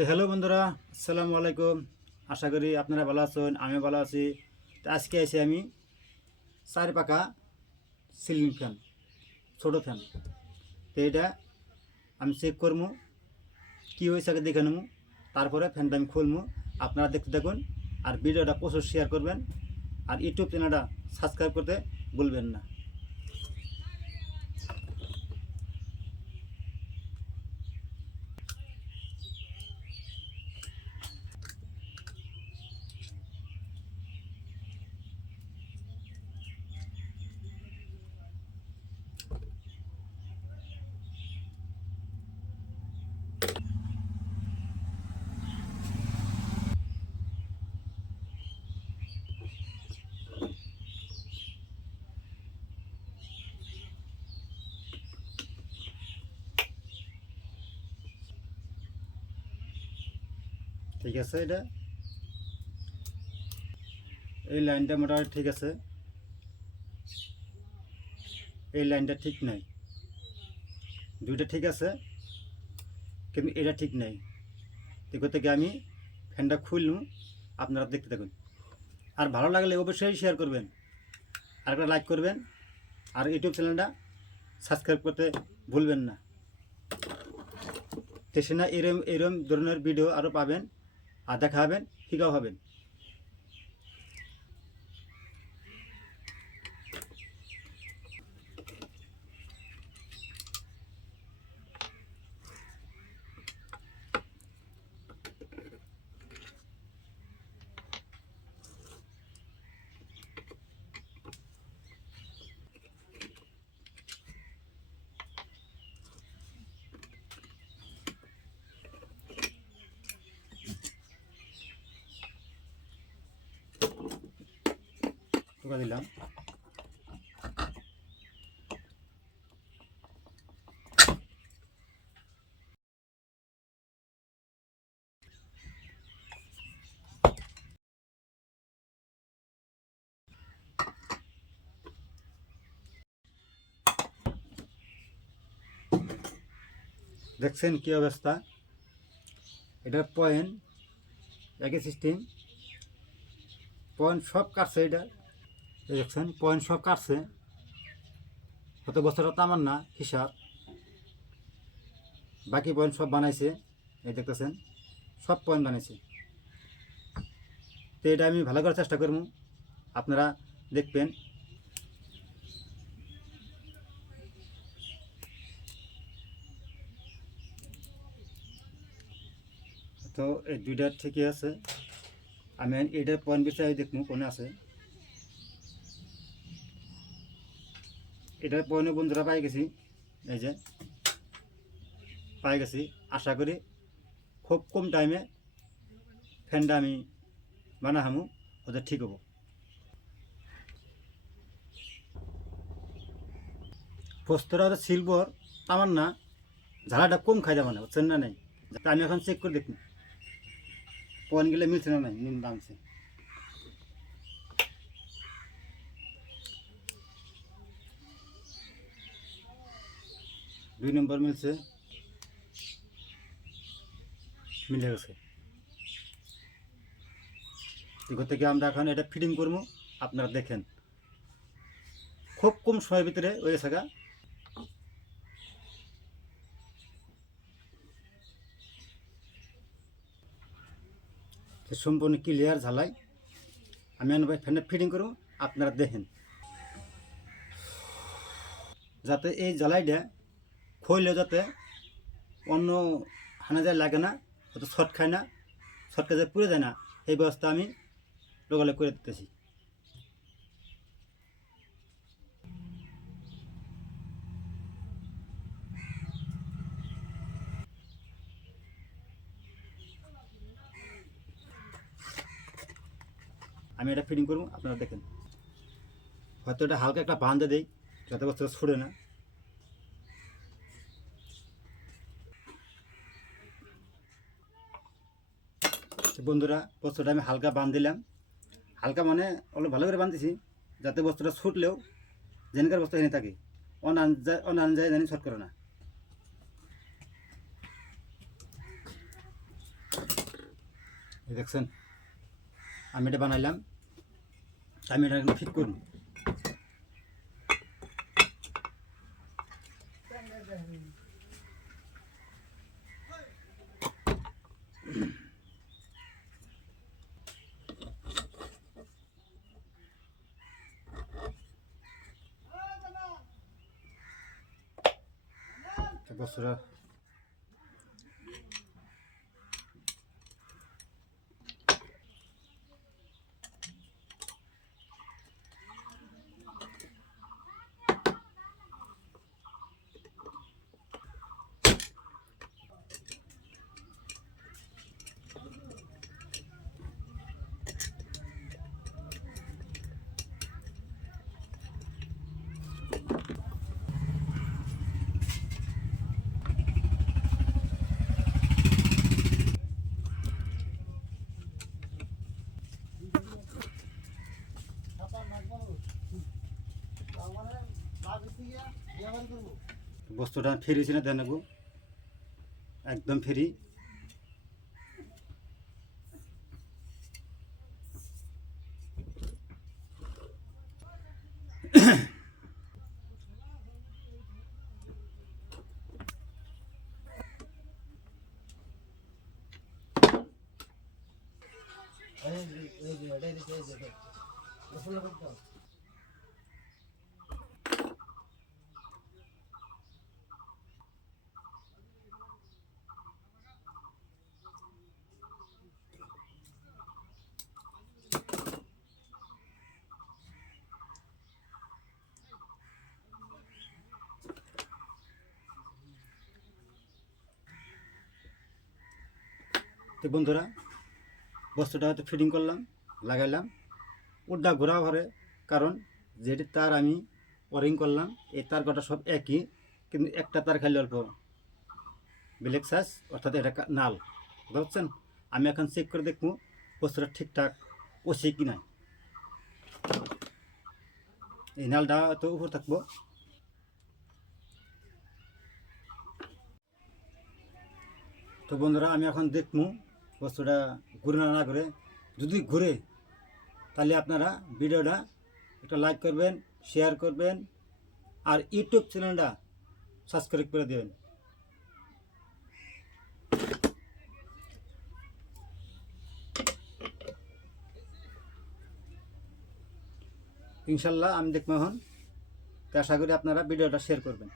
তো হ্যালো বন্ধুরা, আসসালামু আলাইকুম। আশা করি আপনারা ভালো আছেন, আমি ভালো আছি। তো আজকে এসে আমি চার পাকা সিলিং ফ্যান, ছোটো ফ্যান। তো এটা আমি চেক করবো কী হয়েছে আগে দেখে নেবো, তারপরে ফ্যানটা আমি খুলবো। আপনারা দেখতে থাকুন আর ভিডিওটা প্রচুর শেয়ার করবেন আর ইউটিউব চ্যানেলটা সাবস্ক্রাইব করতে ভুলবেন না। ঠিক আছে, এটা এই লাইনটা মোটামুটি ঠিক আছে, এই লাইনটা ঠিক নাই, দুইটা ঠিক আছে কিন্তু এটা ঠিক নাই। এগুলো থেকে আমি ফ্যানটা খুললুম, আপনারা দেখতে থাকুন। আর ভালো লাগলে অবশ্যই শেয়ার করবেন, আর একটা লাইক করবেন, আর ইউটিউব চ্যানেলটা সাবস্ক্রাইব করতে ভুলবেন না। দেশে না এরম এরম ধরনের ভিডিও আরও পাবেন, আর দেখা হবেন, শিখাও হবেন। টোকা দিলাম। দেখছেন কী অবস্থা, এটার পয়েন্ট একই সিস্টেম, পয়েন্ট সব কাটছে। এটা দেখছেন পয়েন্ট সব কাটছে, কত বছরটা তো আমার না হিসাব, বাকি পয়েন্ট সব বানাইছে। এই দেখতেছেন সব পয়েন্ট বানাইছে। তো এটা আমি ভালো করার চেষ্টা করব, আপনারা দেখবেন। তো এই দুইটা ঠিকই আছে, আমি এটার পয়েন্ট বিষয়ে দেখবো কোনে আছে। এটার পয়েন্ট বন্ধুরা পাই গেছি, এই যে পাই গেছি। আশা করি খুব কম টাইমে ফ্যানটা আমি বানাহামু, ওদের ঠিক হবো। পোস্তরা ওদের সিলভর আমার না, ঝালাটা কম খাই যাবে না, বুঝছেন না? নেই, আমি এখন চেক করে দেখি পয়েন্টগুলো মিলছে না, নাই নুন দামছে। 2 নম্বর মিলছে, মিলে গেছে। এগুলো থেকে আমরা এখন এটা ফিটিং করবো, আপনারা দেখেন খুব কম সময়ের ভিতরে ওই জায়গা। সম্পূর্ণ ক্লিয়ার ঝালাই, আমি ফ্যানে ফিটিং করবো, আপনারা দেখেন যাতে এই জ্বালাইটা খইলে যাতে অন্য হানা যায় লাগে না, হয়তো শর্ট খায় না, শর্ট কাজে পুড়ে যায় না, এই ব্যবস্থা আমি লোকালে করে দিতেছি। আমি এটা ফিটিং করবো, আপনারা দেখেন। হয়তো এটা হালকা একটা বাঁধে দেই যাতে বস্তুটা ছুড়ে না। বন্ধুরা বস্তুটা আমি হালকা বাঁধ দিলাম, হালকা মানে অল্প ভালো করে বাঁধতেছি যাতে বস্তুটা ছুটলেও জেনকার বস্তু এনে থাকে, অন যায় জানি শর্ট করে না। এই দেখছেন আমি এটা বানাইলাম, আমি এটা এখন ফিট করুন। বস্তুটা বস্তুটা ফেরিছি না দেন একদম ফেরি। তো বন্ধুরা বস্তুটা হয়তো ফিটিং করলাম, লাগাইলাম, ওটা ঘোরা ঘরে, কারণ যেটি তার আমি ওয়ারিং করলাম এই তার কটা সব একই, কিন্তু একটা তার খালি অল্প ব্ল্যাক সাইজ, অর্থাৎ এটা নাল, বুঝতে পারছেন। আমি এখন চেক করে দেখবো বস্তুটা ঠিকঠাক ওসে কি না। এই নালটা তো উপর থাকবো। তো বন্ধুরা আমি এখন দেখবো বস্তুটা ঘুরে না ঘুরে। যদি ঘুরে তাহলে আপনারা ভিডিওটা একটা লাইক করবেন, শেয়ার করবেন, আর ইউটিউব চ্যানেলটা সাবস্ক্রাইব করে দেবেন। ইনশাল্লাহ আমি দেখবো এখন। তো আশা করি আপনারা ভিডিওটা শেয়ার করবেন।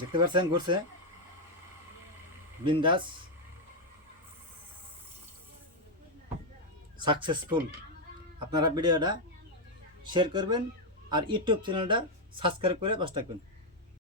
দেখতে পাচ্ছেন ঘুরছে বিন্দাস, সাকসেসফুল। আপনারা ভিডিওটা শেয়ার করবেন আর ইউটিউব চ্যানেলটা সাবস্ক্রাইব করে পাশে থাকবেন।